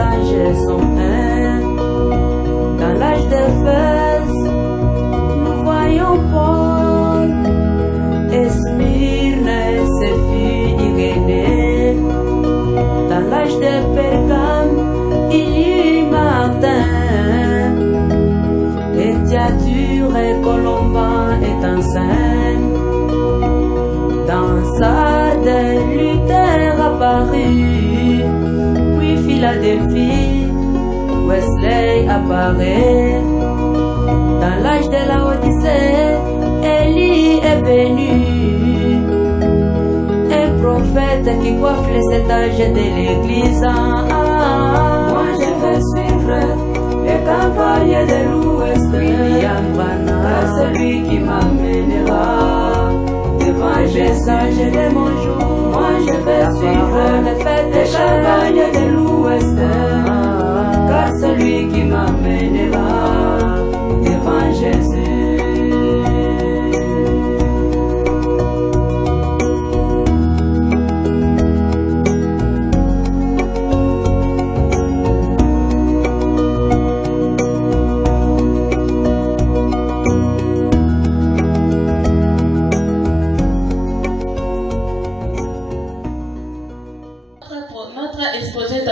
messages sont un. Dans l'âge d'Éphèse, nous voyons Paul et Smyrne et ses filles Irénée. Dans l'âge de Pergame, il y eut Martin et Thyatire et Colomban et Enseigne. Dans Sardes, Luther apparut, puis Philadelphie, Wesley apparaît. Dans l'âge de la Odyssée, Élie est venu, un prophète qui coiffe les étages de l'église. Moi je vais suivre les campagnes de l'Ouest, William Branham, celui qui m'amènera devant Jésus de mon jour. Moi je vais suivre les fêtes des campagnes de l'Ouest, car celui qui m'amènera devant Jésus.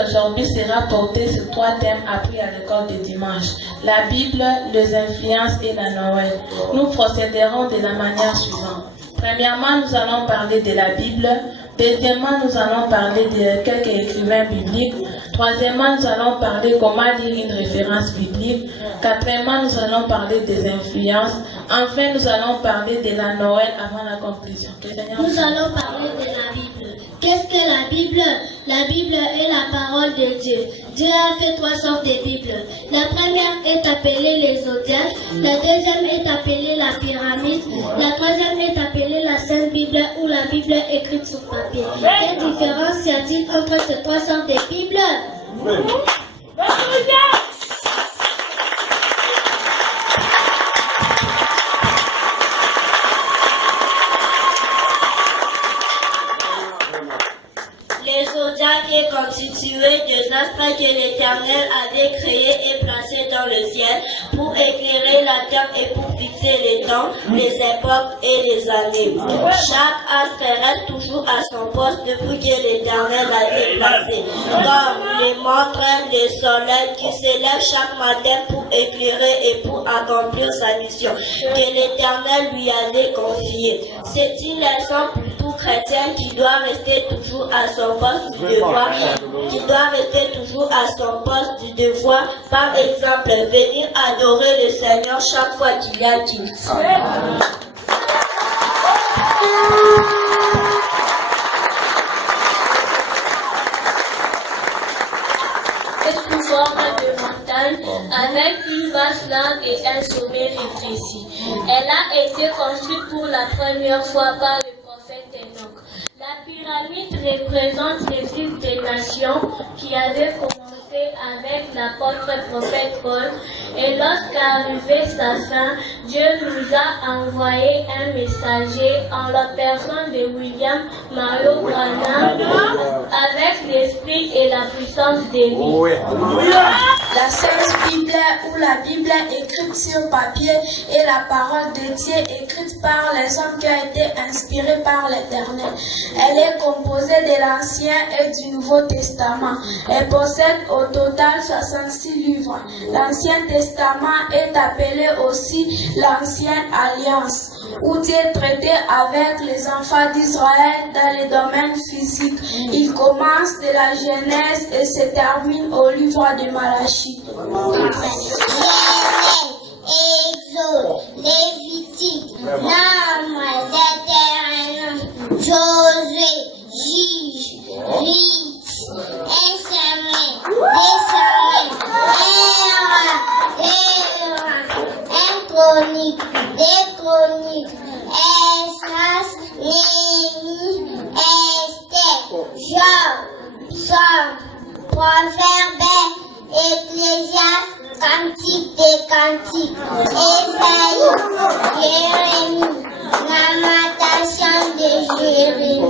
Aujourd'hui sera porté sur 3 thèmes appris à l'école de dimanche: la Bible, les influences et la Noël. Nous procéderons de la manière suivante. Premièrement, nous allons parler de la Bible. Deuxièmement, nous allons parler de quelques écrivains bibliques. Troisièmement, nous allons parler comment lire une référence biblique. Quatrièmement, nous allons parler des influences. Enfin, nous allons parler de la Noël avant la conclusion. Nous allons parler de la Bible. Qu'est-ce que la Bible? La Bible est la parole de Dieu. Dieu a fait 3 sortes de Bibles. La première est appelée les Zodiacs. La deuxième est appelée la pyramide. La troisième est appelée la Sainte Bible ou la Bible écrite sur papier. Quelle différence y a-t-il entre ces 3 sortes de Bibles? Est constitué des aspects que l'Éternel avait créés et placés dans le ciel pour éclairer la terre et pour fixer les temps, les époques et les années. Chaque astre reste toujours à son poste depuis que l'Éternel l'avait placé, comme les montres, les soleils qui se lèvent chaque matin pour éclairer et pour accomplir sa mission que l'Éternel lui avait confiée. C'est une leçon pour tout chrétien qui doit rester toujours à son poste du devoir, par exemple, venir adorer le Seigneur chaque fois qu'il y a qu'il Une forme de montagne avec une vaste langue et un sommet rétréci. Elle a été construite pour la première fois par le prophète Enoch. La pyramide représente les fils des nations qui avaient commencé avec l'apôtre prophète Paul, et lorsqu'arrivait sa fin, Dieu nous a envoyé un messager en la personne de William Mario Branham avec l'esprit et la puissance d'Élie. La Sainte Bible ou la Bible écrite sur papier est la parole de Dieu écrite par les hommes qui a été inspirée par l'Éternel. Elle est composée de l'Ancien et du Nouveau Testament. Elle possède au total 66 livres. L'Ancien Testament est appelé aussi l'Ancienne Alliance, où Dieu traitait avec les enfants d'Israël dans les domaines physiques. Il commence de la Genèse et se termine au livre de Malachie. Exode, Lévitique, Nombre, Deutéronome, Josué, Juge, Rite, Insamen, Chronique, des Chroniques, Esdras, Néhémie, Esther, Job, Psaume, Proverbe, Ecclésiaste, Cantique des Cantiques, Ésaïe, Jérémie, Lamentation de Jérémie,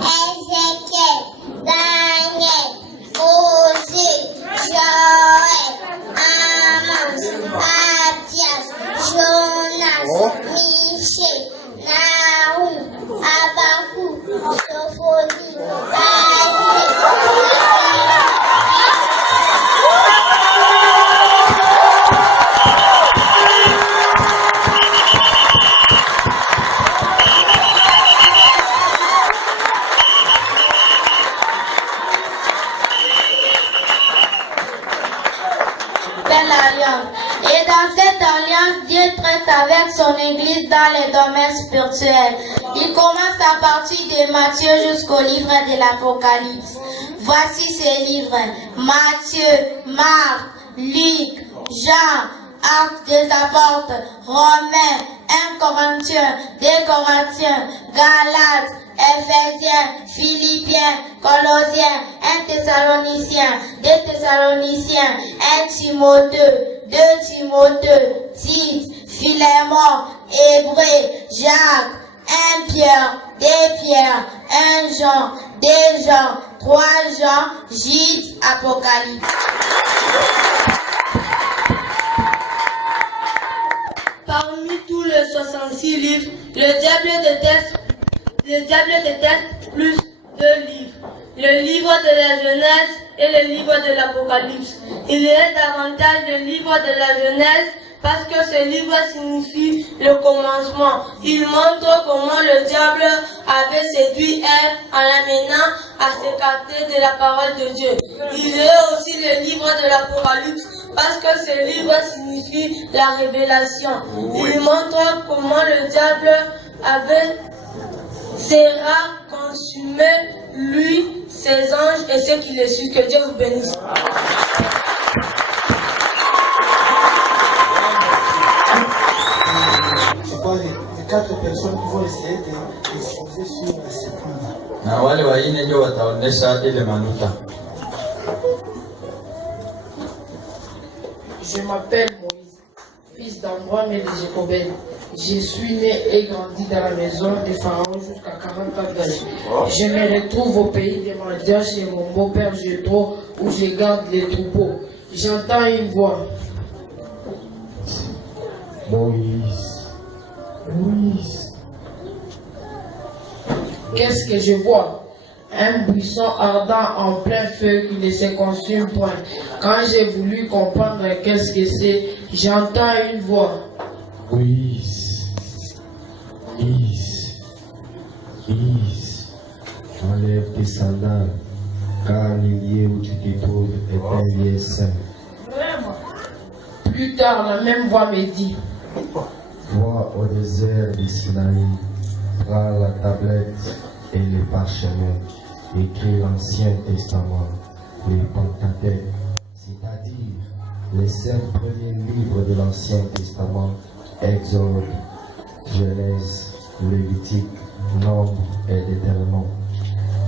Ézéchiel, Daniel, Osée, Et dans cette alliance, Dieu traite avec son Église dans les domaines spirituels. Il commence à partir de Matthieu jusqu'au livre de l'Apocalypse. Voici ces livres: Matthieu, Marc, Luc, Jean, Actes des Apôtres, Romains, 1 Corinthiens, 2 Corinthiens, Galates, Éphésiens, Philippiens, Colossiens, 1 Thessaloniciens, 2 Thessaloniciens, 1 Timothée, 2 Timothée, Tite, Philémon, Hébreux, Jacques, 1 Pierre, 2 Pierre, 1 Jean, 2 Jean, 3 Jean, Jude, Apocalypse. Parmi tous les 66 livres, le diable déteste plus 2 livres. Le livre de la Genèse et le livre de l'Apocalypse. Il est davantage le livre de la Genèse parce que ce livre signifie le commencement. Il montre comment le diable avait séduit Ève en l'amenant à s'écarter de la parole de Dieu. Il est aussi le livre de l'Apocalypse parce que ce livre signifie la révélation. Il montre comment le diable sera consumé, lui, ses anges et ceux qui les suivent. Que Dieu vous bénisse. Je crois les 4 personnes qui vont essayer d'exposer sur ce point-là. Na wale waine ndio wataonesha ile manuta. Je m'appelle Moïse, fils d'Amram et de Jécobel. Je suis né et grandi dans la maison de Pharaon jusqu'à 40 ans d'âge. Je me retrouve au pays des mendiants chez mon beau-père Jéthro où je garde les troupeaux. J'entends une voix. Moïse, Moïse. Qu'est-ce que je vois? Un buisson ardent en plein feu qui ne se consume point. Quand j'ai voulu comprendre qu'est-ce que c'est, j'entends une voix. Moïse, Moïse, Moïse, enlève tes sandales, car le lieu où tu te trouves est un lieu saint. Plus tard, la même voix me dit. Va au désert du Sinaï, prends la tablette et le parchemin, écris l'Ancien Testament, le Pentateuque, c'est-à-dire les 5 premiers livres de l'Ancien Testament, Exode, Genèse, Lévitique, Nombre et Deutéronome.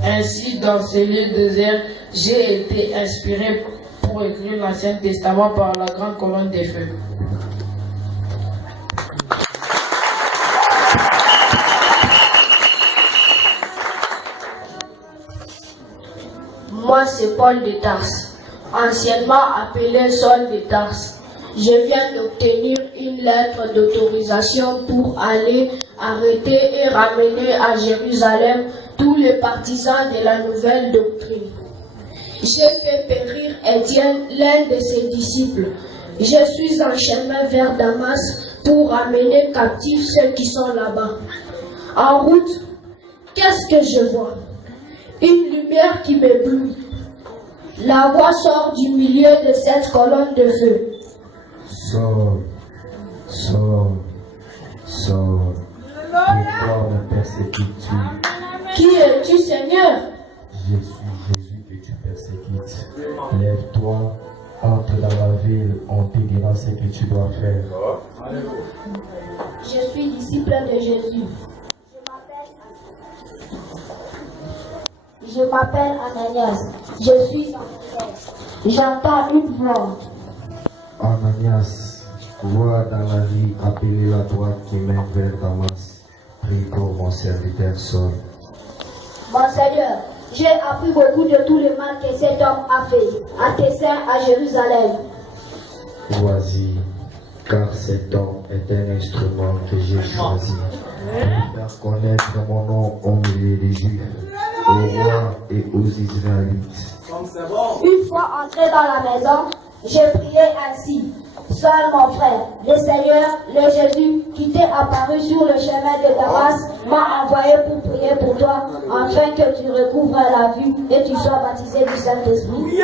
Ainsi, dans ce lieu désert, j'ai été inspiré pour écrire l'Ancien Testament par la grande colonne des feux. Moi, c'est Paul de Tarse, anciennement appelé Saul de Tarse. Je viens d'obtenir une lettre d'autorisation pour aller arrêter et ramener à Jérusalem tous les partisans de la nouvelle doctrine. J'ai fait périr Étienne, l'un de ses disciples. Je suis en chemin vers Damas pour ramener captifs ceux qui sont là-bas. En route, qu'est-ce que je vois? Une lumière qui m'éblouit. La voix sort du milieu de cette colonne de feu. Saul, Saul, Saul, pourquoi me persécutes-tu? Qui es-tu, Seigneur? Je suis Jésus que tu persécutes. Lève-toi, entre dans la ville, on te dira ce que tu dois faire. Je suis disciple de Jésus. Je m'appelle Ananias. Je suis en frère. J'entends une voix. Ananias, vois dans la vie appeler la droite qui mène vers Damas. Prie pour mon serviteur Saul. Mon Seigneur, j'ai appris beaucoup de tout le mal que cet homme a fait à tes saints à Jérusalem. Voici, car cet homme est un instrument que j'ai choisi pour faire connaître mon nom au milieu des Juifs, aux rois et aux Israélites. Une fois entré dans la maison, j'ai prié ainsi. Seul mon frère, le Seigneur, le Jésus, qui t'est apparu sur le chemin de Damas, m'a envoyé pour prier pour toi, afin que tu recouvres la vue et tu sois baptisé du Saint-Esprit.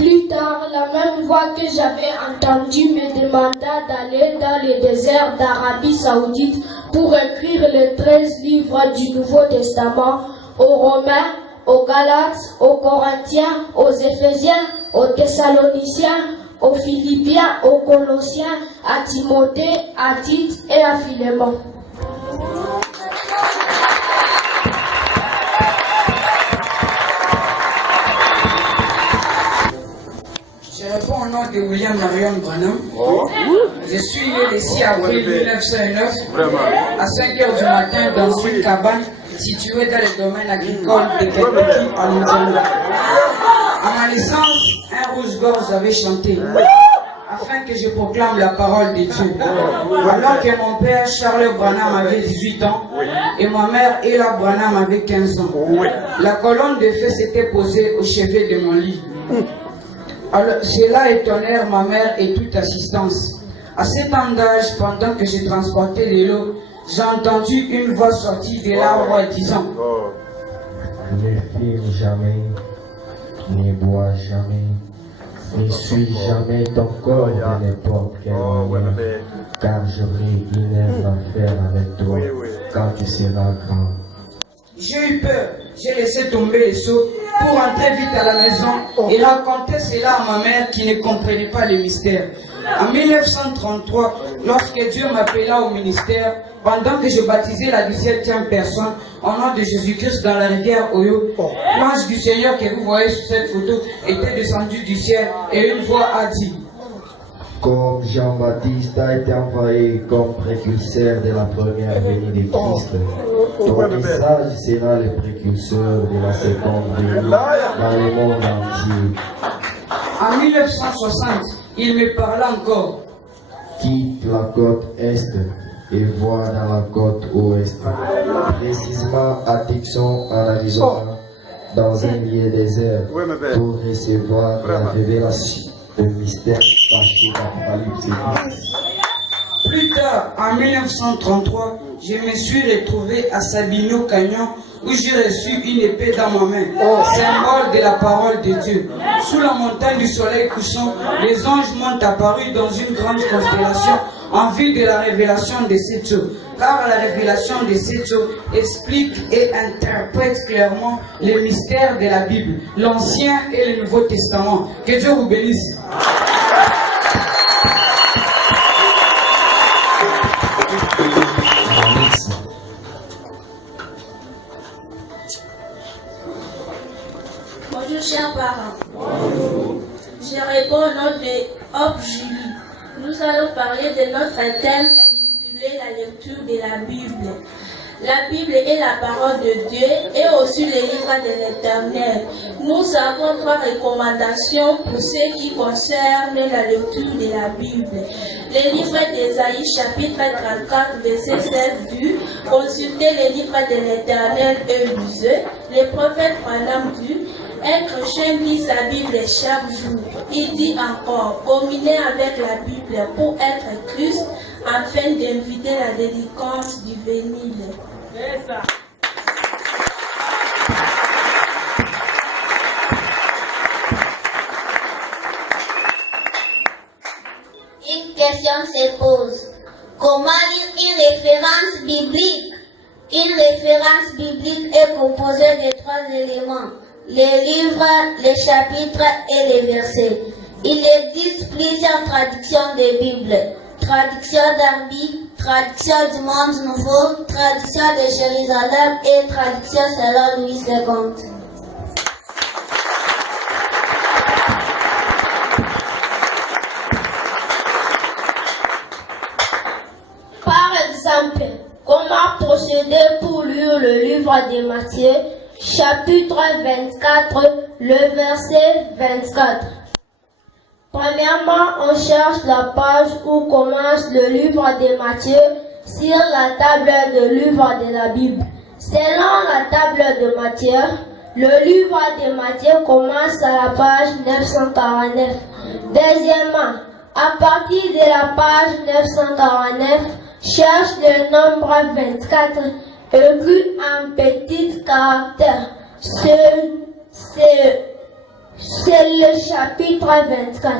Plus tard, la même voix que j'avais entendue me demanda d'aller dans le désert d'Arabie Saoudite pour écrire les 13 livres du Nouveau Testament aux Romains, aux Galates, aux Corinthiens, aux Éphésiens, aux Thessaloniciens, aux Philippiens, aux Colossiens, à Timothée, à Tite et à Philémon. Je réponds au nom de William Marion Branham. Je suis né le 6 avril 1909 à 5h du matin dans une cabane située dans le domaine agricole de Kentucky en Indiana. À ma naissance, un rouge-gorge avait chanté afin que je proclame la parole de Dieu. Alors que mon père Charles Branham avait 18 ans et ma mère Ella Branham avait 15 ans. La colonne de feu s'était posée au chevet de mon lit. Alors, cela étonnèrent ma mère et toute assistance. À cet âge d'âge, pendant que je transportais de l'eau, j'ai entendu une voix sortie de l'arbre disant: ne fume jamais, ne bois jamais, ne suis jamais ton corps de n'importe quelle manière, car j'aurai une œuvre à faire avec toi quand tu seras grand. J'ai eu peur, j'ai laissé tomber les seaux pour rentrer vite à la maison et raconter cela à ma mère qui ne comprenait pas le mystère. En 1933, lorsque Dieu m'appela au ministère, pendant que je baptisais la 17e personne au nom de Jésus-Christ dans la rivière Oyo, l'ange du Seigneur que vous voyez sur cette photo était descendu du ciel et une voix a dit: comme Jean-Baptiste a été envoyé comme précurseur de la première venue de Christ, ton message sera le précurseur de la seconde venue dans le monde entier. En 1960, il me parla encore: quitte la côte est et vois dans la côte ouest, précisément à Tucson, en Arizona, dans un lieu désert, pour recevoir la révélation. Le mystère caché d'Apocalypse. Plus tard, en 1933, je me suis retrouvé à Sabino Canyon où j'ai reçu une épée dans ma main, symbole de la parole de Dieu. Sous la montagne du soleil couchant, les anges m'ont apparu dans une grande constellation en vue de la révélation de cette eau. Car la révélation de cette eau explique et interprète clairement les mystères de la Bible, l'Ancien et le Nouveau Testament. Que Dieu vous bénisse. Bonjour chers parents. Bonjour. Je réponds au nom de Hop Julie. Nous allons parler de notre thème intitulé la lecture de la Bible. La Bible est la parole de Dieu et aussi le livre de l'Éternel. Nous avons 3 recommandations pour ce qui concerne la lecture de la Bible. Le livre d'Ésaïe, chapitre 34, verset 7 dit: consultez le livre de l'Éternel et lisez. Le prophète Branham dit: un chrétien lit sa Bible chaque jour. Il dit encore: communez avec la Bible pour être Christ, afin d'inviter la délivrance du venir. C'est ça. Une question se pose: comment lire une référence biblique? Une référence biblique est composée de 3 éléments: les livres, les chapitres et les versets. Il existe plusieurs traductions de Bible: traduction d'Arby, traduction du Monde Nouveau, traduction de Jérusalem et traduction selon Louis II. Par exemple, comment procéder pour lire le livre de Matthieu, chapitre 24, le verset 24. Premièrement, on cherche la page où commence le livre de Matthieu sur la table de livre de la Bible. Selon la table de Matthieu, le livre de Matthieu commence à la page 949. Deuxièmement, à partir de la page 949, cherche le nombre 24, écrit en petits caractères. C'est le chapitre 24.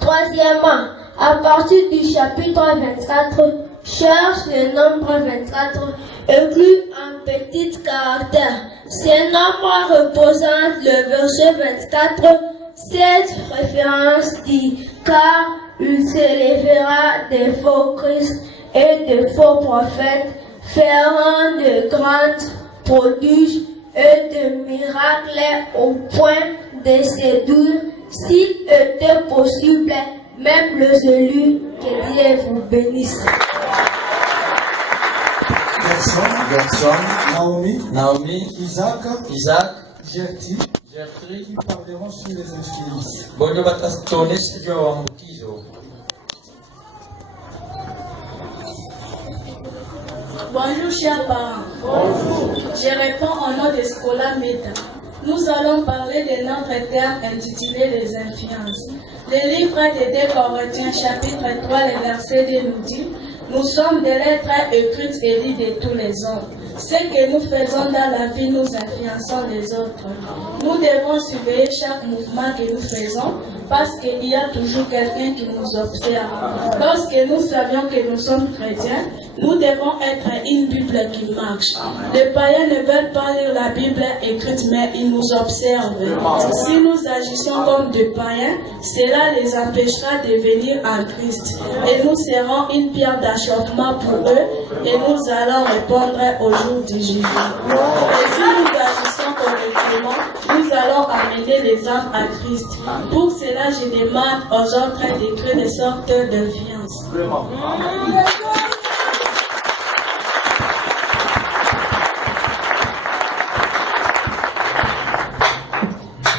Troisièmement, à partir du chapitre 24, cherche le nombre 24 écrit en petits caractères. Ce nombre représente le verset 24. Cette référence dit, car il s'élèvera des faux Christ et de faux prophètes, feront de grands prodiges et de miracles au point de séduire, s'il était possible, même les élus. Que Dieu vous bénisse. Naomi, Isaac, Gertrude, qui parleront sur les influences. Bonjour chers parents. Bonjour. Je réponds au nom de Scola Meta. Nous allons parler de notre terme intitulé les influences. Le livre de 2 Corinthiens chapitre 3, le verset 2 nous dit: nous sommes des lettres écrites et lies de tous les hommes. Ce que nous faisons dans la vie, nous influençons les autres. Nous devons surveiller chaque mouvement que nous faisons parce qu'il y a toujours quelqu'un qui nous observe. Lorsque nous savions que nous sommes chrétiens, nous devons être une Bible qui marche. Les païens ne veulent pas lire la Bible écrite, mais ils nous observent. Si nous agissons comme des païens, cela les empêchera de venir en Christ. Et nous serons une pierre d'achoppement pour eux et nous allons répondre au jour du jugement. Et si nous agissons correctement, nous allons amener les âmes à Christ. Pour cela, je demande aux autres d'écrire des sortes d'influence.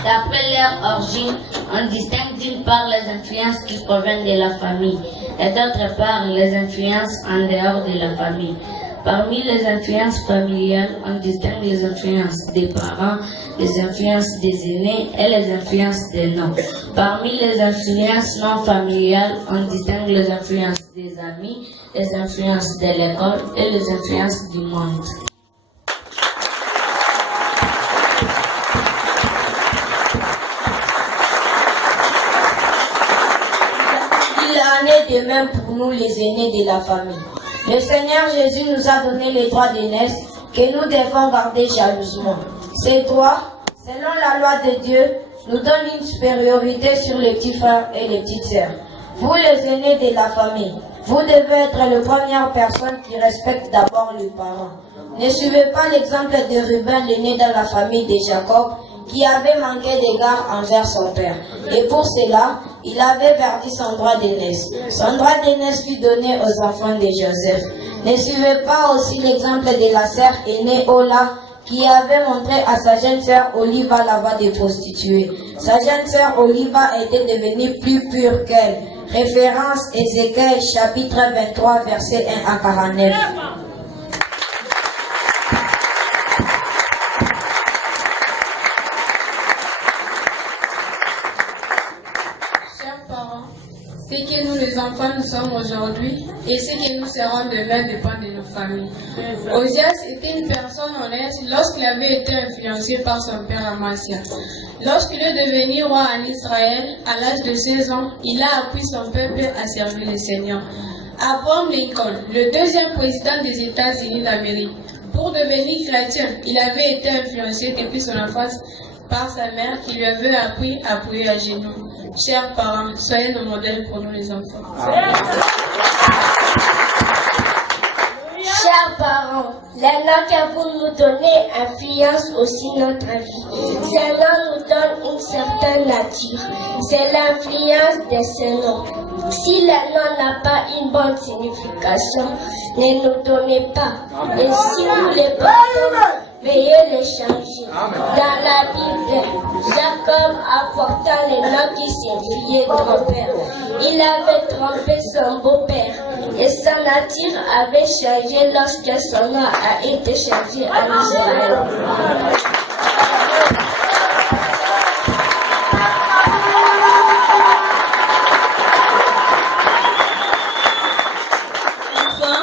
D'après leur origine, on distingue d'une part les influences qui proviennent de la famille et d'autre part les influences en dehors de la famille. Parmi les influences familiales, on distingue les influences des parents, les influences des aînés et les influences des noms. Parmi les influences non familiales, on distingue les influences des amis, les influences de l'école et les influences du monde. De même pour nous les aînés de la famille. Le Seigneur Jésus nous a donné les droits d'aînesse que nous devons garder jalousement. Ces droits, selon la loi de Dieu, nous donnent une supériorité sur les petits frères et les petites sœurs. Vous les aînés de la famille, vous devez être les premières personnes qui respectent d'abord les parents. Ne suivez pas l'exemple de Ruben, l'aîné dans la famille de Jacob, qui avait manqué d'égard envers son père. Et pour cela, il avait perdu son droit d'aînesse. Son droit d'aînesse fut donné aux enfants de Joseph. Ne suivez pas aussi l'exemple de la sœur aînée Ola, qui avait montré à sa jeune sœur Oliva la voie des prostituées. Sa jeune sœur Oliva était devenue plus pure qu'elle. Référence Ézéchiel chapitre 23 verset 1 à 49. Ce que nous les enfants nous sommes aujourd'hui et ce que nous serons demain dépend de nos familles. Osias était une personne honnête lorsqu'il avait été influencé par son père Amasia. Lorsqu'il est devenu roi en Israël, à l'âge de 16 ans, il a appris son peuple à servir le Seigneur. Abraham Lincoln, le deuxième président des États-Unis d'Amérique, pour devenir chrétien, il avait été influencé depuis son enfance par sa mère qui lui avait appris à prier à genoux. Chers parents, soyez nos modèles pour nous les enfants. Chers parents, les noms que vous nous donnez influencent aussi notre vie. Ces noms nous donnent une certaine nature. C'est l'influence de ces noms. Si le nom n'a pas une bonne signification, ne nous donnez pas. Et si vous les portez, veuillez les changer. Dans la Bible, Jacob apporta les noms qui signifiaient grand-père. Il avait trompé son beau-père et sa nature avait changé lorsque son nom a été changé en Israël. Enfin,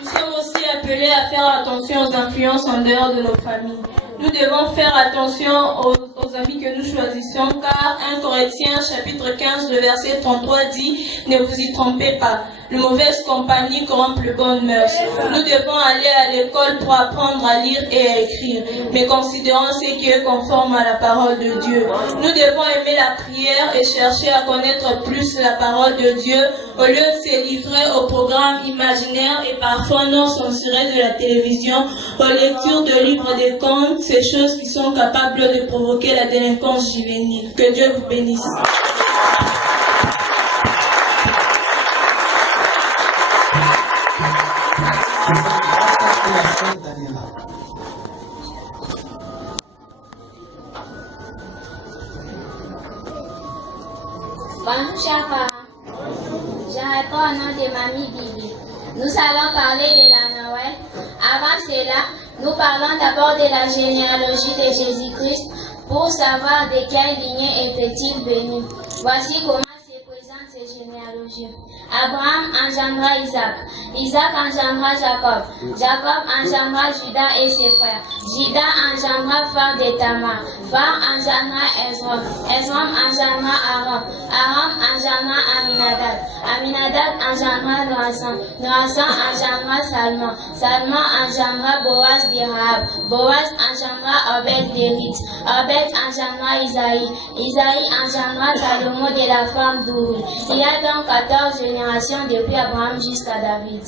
nous sommes aussi appelés à faire attention aux influences en dehors de nos familles. Nous devons faire attention aux amis que nous choisissons, car 1 Corinthiens chapitre 15, le verset 33 dit « Ne vous y trompez pas, la mauvaise compagnie corrompt le bonnes mœurs. » Nous devons aller à l'école pour apprendre à lire et à écrire, mais considérons ce qui est conforme à la parole de Dieu. Nous devons aimer la prière et chercher à connaître plus la parole de Dieu au lieu de se livrer aux programmes imaginaires et parfois non censurés de la télévision, aux lectures de livres de contes, ces choses qui sont capables de provoquer la délinquance juvénile. Que Dieu vous bénisse. Bonjour chers parents, je réponds au nom de Mamie Bibi. Nous allons parler de la Noël. Avant cela, nous parlons d'abord de la généalogie de Jésus-Christ pour savoir de quelle lignée était-il venu. Voici comment se présente ces généalogies. Abraham engendra Isaac, Isaac engendra Jacob, Jacob engendra Judas et ses frères, Judas engendra Phar de Tamar, Phar engendra Ezrom, Ezrom engendra Aram, Aram engendra Aminadab, Aminadab engendra Noasan, Noasan engendra Salmon, Salmon engendra Boaz de Rahab, Boaz engendra Obed de Ruth, Obed engendra Isaïe, Isaïe engendra Salomon de la femme d'Uri. Il y a donc 14 générations depuis Abraham jusqu'à David.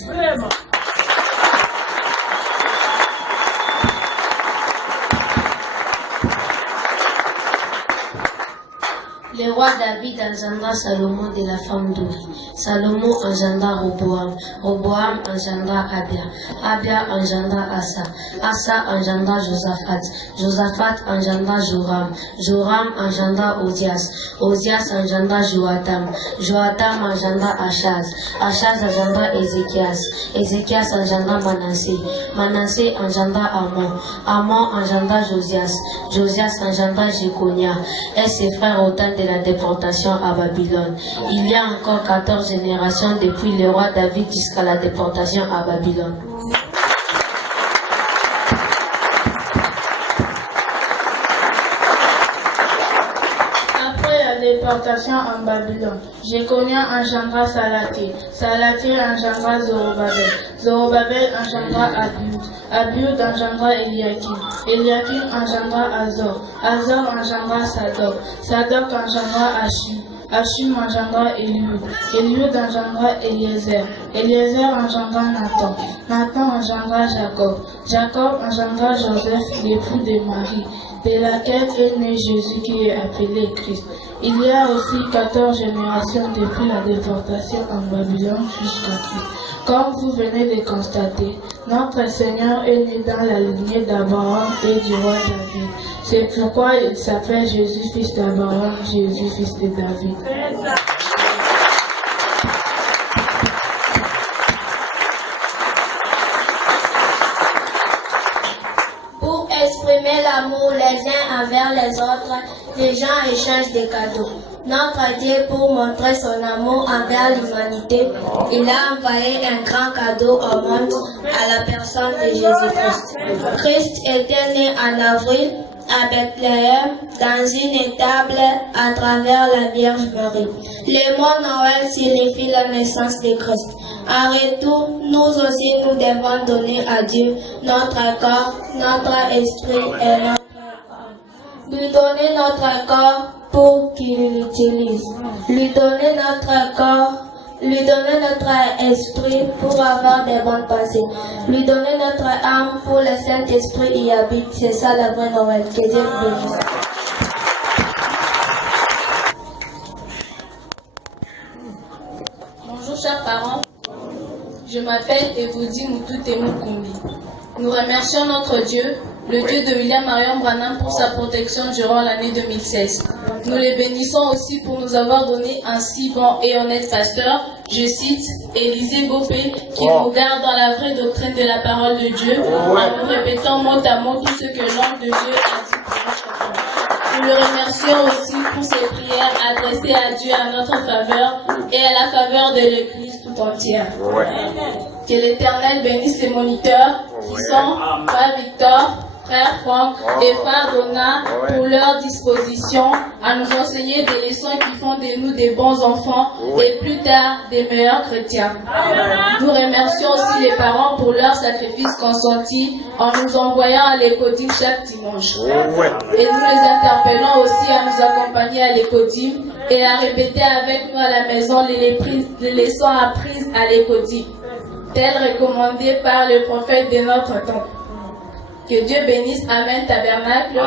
Le roi David engendra Salomon de la femme d'Uri. Salomon engendra Roboam. Roboam engendra Abia. Abia engendra Asa. Asa engendra Josaphat. Josaphat engendra Joram. Joram engendra Osias. Osias engendra Joatam. Joatam engendra Achaz. Achaz engendra Ézéchias. Ézéchias engendra Manassé. Manassé engendra Amon. Amon engendra Josias. Josias engendra Jéconia et ses frères au temps de la déportation à Babylone. Il y a encore 14 générations depuis le roi David jusqu'à la déportation à Babylone. Après la déportation en Babylone, Jéconia engendra Salathir, Salathir engendra Zorobabel, Zorobabel engendra Abiud, Abiud engendra Eliakim, Eliakim engendra Azor, Azor engendra Sadok, Sadok engendra Ashim, Ashim engendra Eliud, Eliud engendra Eliezer, Eliezer engendra Nathan, Nathan engendra Jacob, Jacob engendra Joseph, l'époux de Marie, de laquelle est né Jésus qui est appelé Christ. Il y a aussi 14 générations depuis la déportation en Babylone jusqu'à Christ. Comme vous venez de constater, notre Seigneur est né dans la lignée d'Abraham et du roi David. C'est pourquoi il s'appelle Jésus, fils d'Abraham, Jésus, fils de David. Pour exprimer l'amour les uns envers les autres, les gens échangent des cadeaux. Notre Dieu, pour montrer son amour envers l'humanité, il a envoyé un grand cadeau au monde à la personne de Jésus-Christ. Christ était né en avril à Bethléem, dans une étable à travers la Vierge Marie. Le mot Noël signifie la naissance de Christ. En retour, nous aussi nous devons donner à Dieu notre corps, notre esprit et notre âme. Lui donner notre corps pour qu'il l'utilise. Lui donner notre corps, lui donner notre esprit pour avoir des bonnes pensées. Lui donner notre âme pour le Saint-Esprit y habite. C'est ça la vraie Noël. Que Dieu vous bénisse. Bonjour chers parents, je m'appelle Evoudi Moutouté Moukoumbi. Nous remercions notre Dieu, le Dieu de William Marion Branham pour sa protection durant l'année 2016. Nous les bénissons aussi pour nous avoir donné un si bon et honnête pasteur, je cite, Élisée Bopé, qui nous garde dans la vraie doctrine de la parole de Dieu, en nous répétant mot à mot tout ce que l'homme de Dieu a dit pour notre foi. Nous le remercions aussi pour ses prières adressées à Dieu à notre faveur et à la faveur de l'Église tout entière. Que l'Éternel bénisse les moniteurs qui sont Frère Victor, frère Franck et frère Donna pour leur disposition à nous enseigner des leçons qui font de nous des bons enfants et plus tard des meilleurs chrétiens. Nous remercions aussi les parents pour leur sacrifice consenti en nous envoyant à l'écodime chaque dimanche. Et nous les interpellons aussi à nous accompagner à l'écodime et à répéter avec nous à la maison les leçons apprises à l'écodime, telles recommandées par le prophète de notre temps. Que Dieu bénisse Amen Tabernacle et nous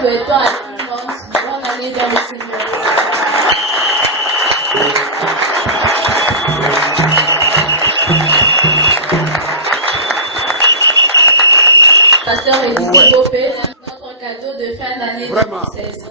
souhaitons à tout le monde bonne année dans le Seigneur. Pasteur Élisée Bopé, notre cadeau de fin d'année 2016.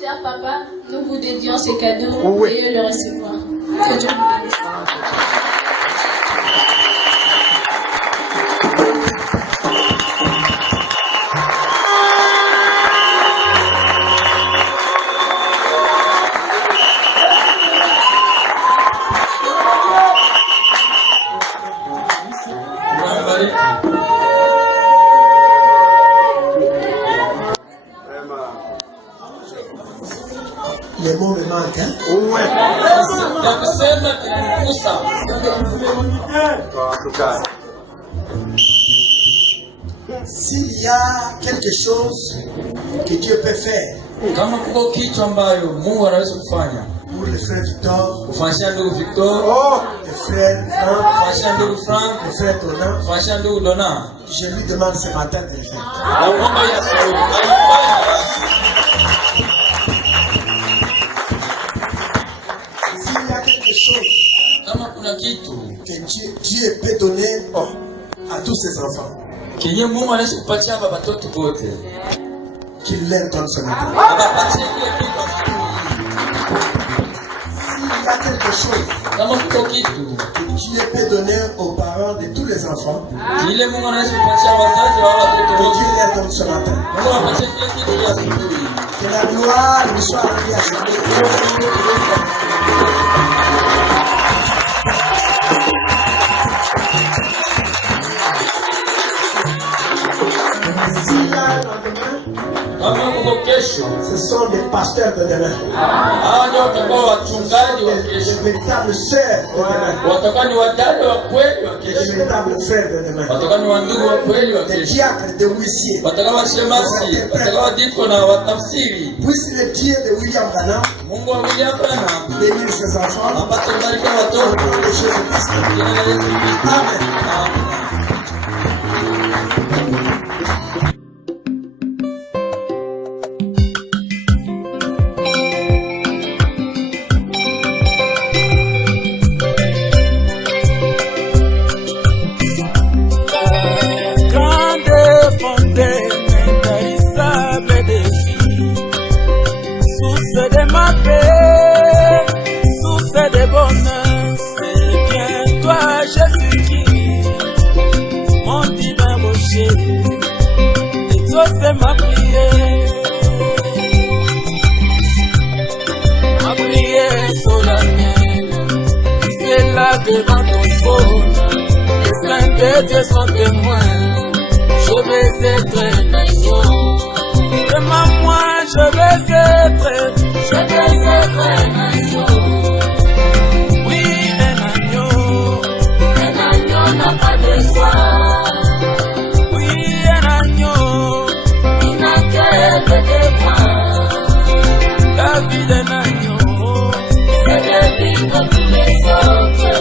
Cher papa, nous vous dédions ces cadeaux, veuillez le recevoir. Que Dieu vous bénisse. Les mots me manquent, hein? S'il y a quelque chose que Dieu peut faire pour le frère Victor, le frère Franck, le frère Donna, je lui demande ce matin de le faire. Que Dieu peut donner à tous ses enfants. Qu'il leur donne ce matin. S'il y a quelque chose que Dieu peut donner aux parents de tous les enfants, que Dieu leur donne ce matin. Que la gloire lui soit rendue à jamais. Ce sont des pasteurs de demain. Les véritables sœurs de demain. Les véritables frères de demain. Les diacres de huissiers. Puisse le Dieu de William Branham bénir ses enfants. Amen. Devant ton trône, les saints de Dieu sont témoins. Je vais être un agneau. Demande-moi, je vais être un agneau. Oui, un agneau. Un agneau n'a pas de voix. Oui, un agneau. Il n'a que de devoir. La vie d'un agneau, c'est de vivre tous les autres.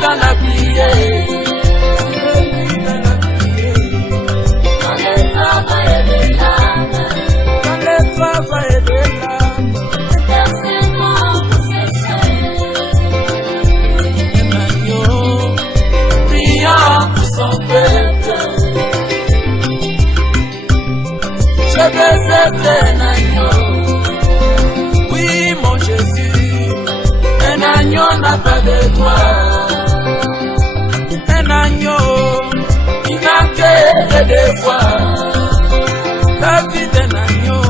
Dans la prière, dans le travail de l'âme, intercédant pour ses frères, être un agneau. Oui, mon Jésus, un agneau n'a pas de droit. Un agneau, il n'a que des fois. La vie d'un agneau,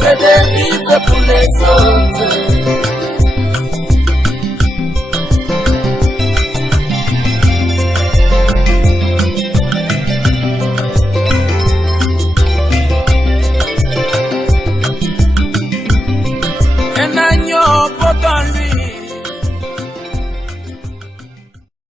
c'est de vivre pour les autres. Un agneau porte